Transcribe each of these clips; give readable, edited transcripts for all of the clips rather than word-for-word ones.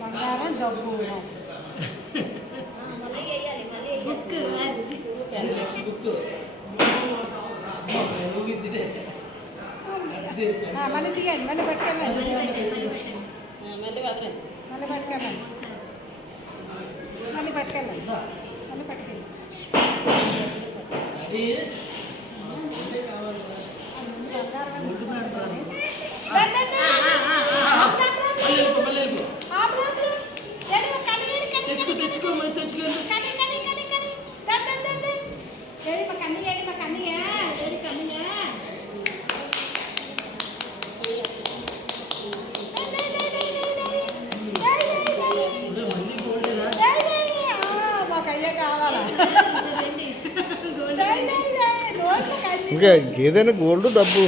బంగారం డబ్బు మళ్ళీ దిగండి మళ్ళీ పట్టుకెళ్ళండి మళ్ళీ పట్టుకెళ్ళండి మళ్ళీ పట్టుకెళ్ళండి మళ్ళీ పట్టుకెళ్ళండి తెచ్చుకో మరి తెచ్చుకో ఇంకా ఏదైనా గోల్డ్ డబ్బు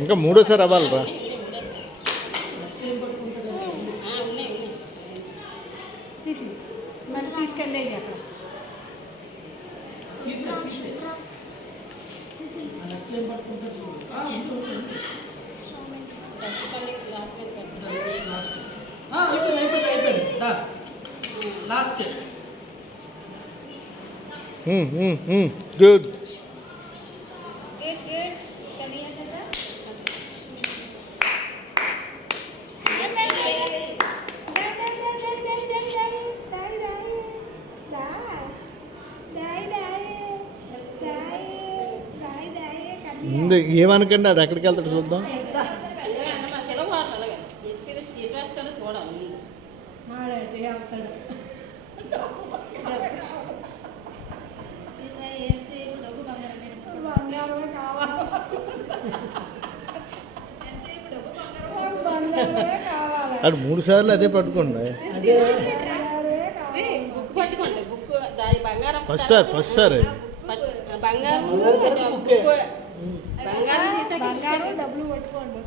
ఇంకా మూడోసారి అవ్వాలరా మరి తీసుకెళ్ళి అక్కడ లాస్ట్ గుడ్ ఏమనకండి అది ఎక్కడికి వెళ్తాడు చూద్దాం అది 3 సార్లు అదే పట్టుకోండి ఫస్ట్ సార్ బంగారం డబ్బులు పట్టుకోండి.